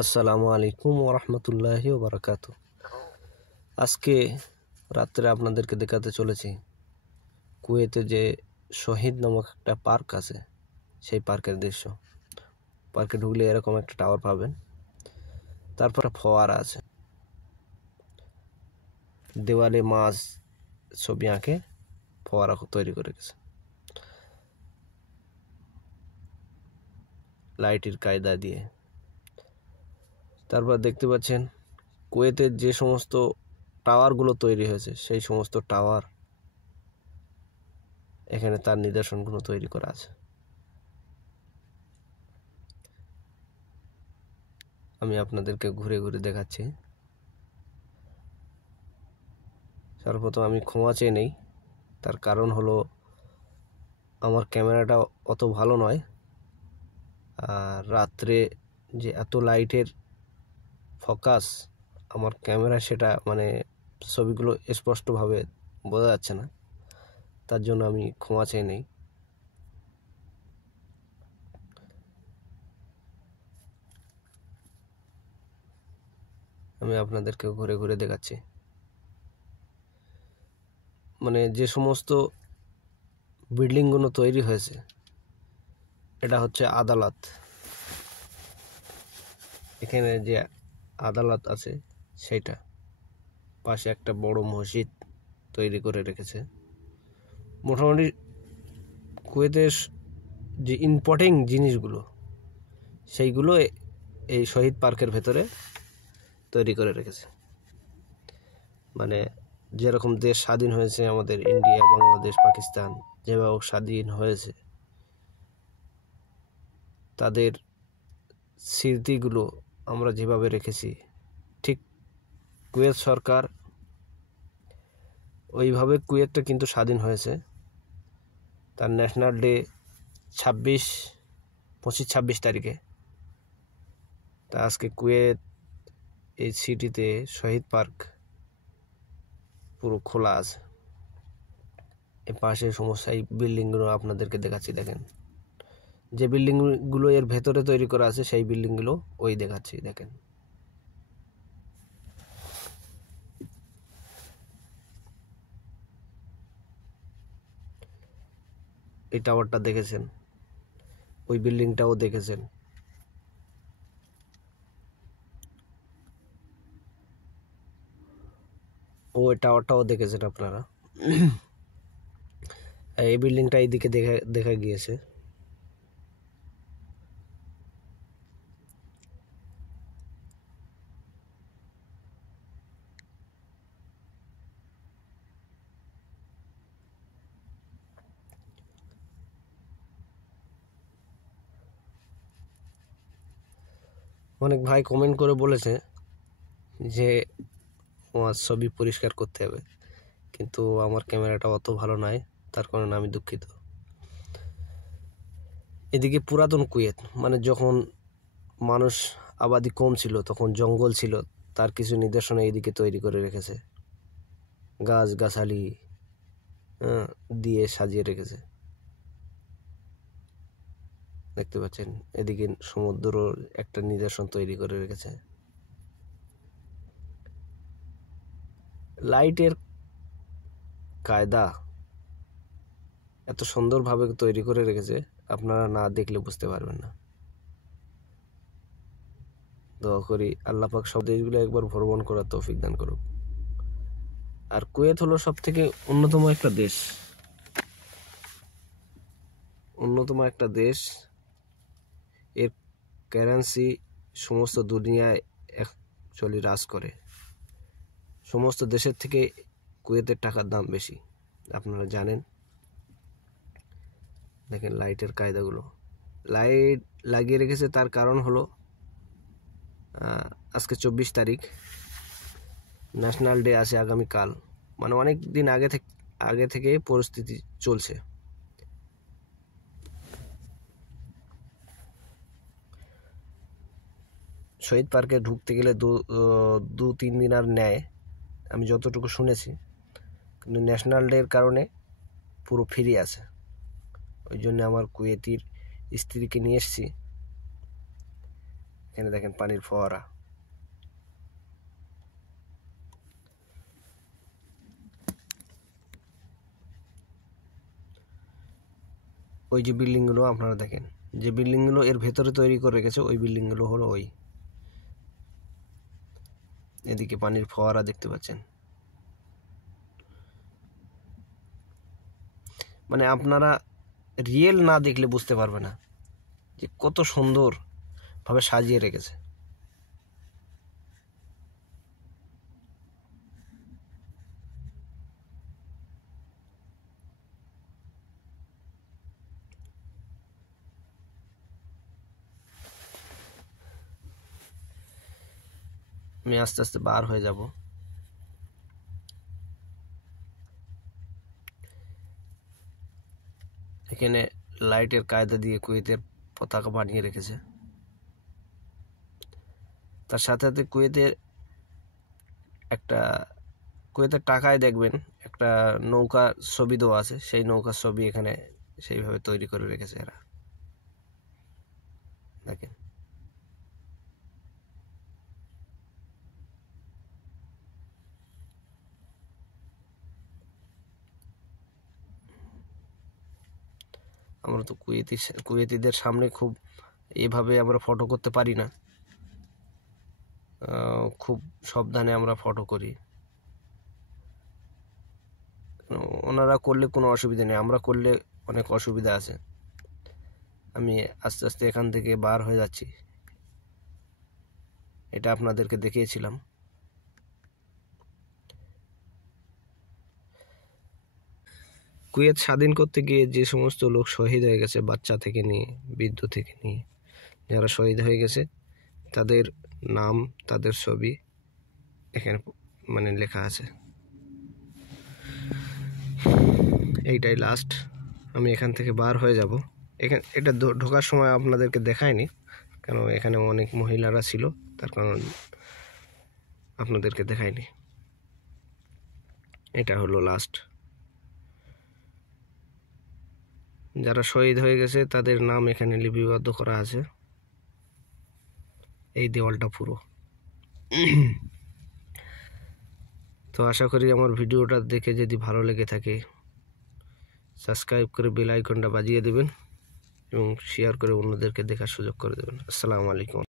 আসসালামু আলাইকুম ওরহমতুল্লাহি ওবরাকাতু। আজকে রাত্রে আপনাদেরকে দেখাতে চলেছি কুয়েতে যে শহীদ নামক একটা পার্ক আছে, সেই পার্কের দৃশ্য। পার্কে ঢুকলে এরকম একটা টাওয়ার পাবেন, তারপর ফোয়ারা আছে, দেওয়ালে মাছ ছবি আঁকে ফোয়ারা তৈরি করে গেছে লাইটের কায়দা দিয়ে। তারপর দেখতে পাচ্ছেন কুয়েতের যে সমস্ত টাওয়ারগুলো তৈরি হয়েছে, সেই সমস্ত টাওয়ার এখানে তার নিদর্শনগুলো তৈরি করা আছে। আমি আপনাদেরকে ঘুরে ঘুরে দেখাচ্ছি। সর্বপ্রথম আমি ক্ষমা চেয়ে নেই, তার কারণ হলো আমার ক্যামেরাটা অত ভালো নয়, আর রাত্রে যে এত লাইটের ফোকাস আমার ক্যামেরা, সেটা ছবিগুলো স্পষ্টভাবে বোঝা যাচ্ছে না, তার জন্য আমি ক্ষমা চেয়ে নেই। আমি আপনাদেরকে ঘুরে ঘুরে দেখাচ্ছি। যে সমস্ত বিল্ডিংগুলো তৈরি হয়েছে, এটা হচ্ছে আদালত। এখানে যে আদালত আছে সেইটা, পাশে একটা বড় মসজিদ তৈরি করে রেখেছে। মোটামুটি কুয়েতের যে ইম্পর্টেন্ট জিনিসগুলো, সেইগুলো এই শহীদ পার্কের ভেতরে তৈরি করে রেখেছে। যেরকম দেশ স্বাধীন হয়েছে, আমাদের ইন্ডিয়া, বাংলাদেশ, পাকিস্তান যেভাবে স্বাধীন হয়েছে, তাদের স্মৃতিগুলো আমরা যেভাবে রেখেছি, ঠিক কুয়েত সরকার ওইভাবে কুয়েতটা কিন্তু স্বাধীন হয়েছে। তার ন্যাশনাল ডে 25-26 তারিখে। তা আজকে কুয়েত এই সিটিতে শহীদ পার্ক পুরো খোলা আছে। এর পাশে সমস্ত এই বিল্ডিংগুলো আপনাদেরকে দেখাচ্ছি। দেখেন, যে বিল্ডিংগুলো এর ভেতরে তৈরি করা আছে, সেই বিল্ডিংগুলো ওই দেখাচ্ছি। দেখেন, এই টাওয়ারটা দেখেছেন, ওই বিল্ডিংটাও দেখেছেন। ওই টাওয়ারটাও দেখেছেন আপনারা। এই বিল্ডিংটা এইদিকে দেখা গিয়েছে। অনেক ভাই কমেন্ট করে বলেছে যে আমার ছবি পরিষ্কার করতে হবে, কিন্তু আমার ক্যামেরাটা অত ভালো নয়, তার কারণে আমি দুঃখিত। এদিকে পুরাতন কুয়েত, যখন মানুষ আবাদি কম ছিল, তখন জঙ্গল ছিল, তার কিছু নিদর্শন এইদিকে তৈরি করে রেখেছে। গাছ গাছালি দিয়ে সাজিয়ে রেখেছে। দেখতে পাচ্ছেন, এদিকে সমুদ্রর একটা নিদর্শন তৈরি করে রেখেছে। লাইটের কায়দা এত সুন্দরভাবে তৈরি করে রেখেছে, আপনারা না দেখলে বুঝতে পারবেন না। দোয়া করি আল্লাহ পাক সব দেশগুলো একবার ভ্রমণ করার তৌফিক দান করুক। আর কুয়েত হলো সব থেকে অন্যতম একটা দেশ। এর কারেন্সি সমস্ত দুনিয়ায় অ্যাকচুয়ালি রাজ করে। সমস্ত দেশের থেকে কুয়েতের টাকার দাম বেশি, আপনারা জানেন। দেখেন লাইটের কায়দাগুলো, লাইট লাগিয়ে রেখেছে, তার কারণ হলো আজকে 24 তারিখ, ন্যাশনাল ডে আছে আগামীকাল। অনেক দিন আগে থেকে পরিস্থিতি চলছে। শহীদ পার্কে ঢুকতে গেলে 2-3 দিন আর নেয়, আমি যতটুকু শুনেছি। কিন্তু ন্যাশনাল ডের কারণে পুরো ফ্রি আছে। ওই জন্য আমার কুয়েতির স্ত্রীকে নিয়ে এসেছি। এখানে দেখেন পানির ফোয়ারা। ওই যে বিল্ডিংগুলো আপনারা দেখেন, যে বিল্ডিংগুলো এর ভেতরে তৈরি করে রেখেছে ওই বিল্ডিংগুলো হলো ওই। এদিকে পানির ফোয়ারা দেখতে পাচ্ছেন। মানে আপনারা রিয়েল না দেখলে বুঝতে পারবে না যে কত সুন্দরভাবে সাজিয়ে রেখেছে। আমি আস্তে আস্তে বার হয়ে যাব। এখানে লাইটের কায়দা দিয়ে কুয়েতের পতাকা বানিয়ে রেখেছে। তার সাথে সাথে কুয়েতের টাকায় দেখবেন একটা নৌকা ছবি দেওয়া আছে, সেই নৌকার ছবি এখানে সেইভাবে তৈরি করে রেখেছে এরা, দেখেন। আমরা তো কুয়েতিদের সামনে খুব এভাবে আমরা ফটো করতে পারি না, খুব সাবধানে আমরা ফটো করি। ওনারা করলে কোনো অসুবিধা নেই, আমরা করলে অনেক অসুবিধা আছে। আমি আস্তে আস্তে এখান থেকে বার হয়ে যাচ্ছি, এটা আপনাদেরকে দেখিয়েছিলাম। কুয়েত স্বাধীন করতে গিয়ে যে সমস্ত লোক শহীদ হয়ে গেছে, বাচ্চা থেকে নিয়ে বৃদ্ধ থেকে নিয়ে যারা শহীদ হয়ে গেছে, তাদের নাম, তাদের ছবি এখানে মানে লেখা আছে। এইটাই লাস্ট, আমি এখান থেকে বার হয়ে যাব। এটা ঢোকার সময় আপনাদেরকে দেখায়নি, কারণ এখানে অনেক মহিলারা ছিল, তার কারণ আপনাদেরকে দেখায়নি। এটা হলো লাস্ট। যারা শহীদ হয়ে গেছে তাদের নাম এখানে লিপিবদ্ধ করা আছে, এই দেওয়ালটা পুরো। তো আশা করি আমার ভিডিওটা দেখে যদি ভালো লেগে থাকে, সাবস্ক্রাইব করে বেল আইকনটা বাজিয়ে দেবেন এবং শেয়ার করে অন্যদেরকে দেখার সুযোগ করে দেবেন। আসসালামু আলাইকুম।